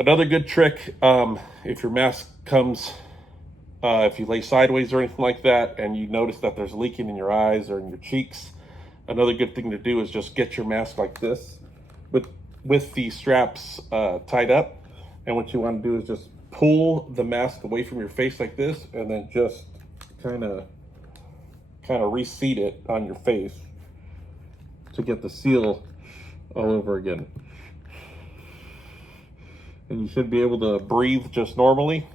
Another good trick, if your mask comes, if you lay sideways or anything like that, and you notice that there's leaking in your eyes or in your cheeks, another good thing to do is just get your mask like this, with the straps tied up. And what you want to do is just pull the mask away from your face like this, and then just kind of reseat it on your face to get the seal all over again. And you should be able to breathe just normally.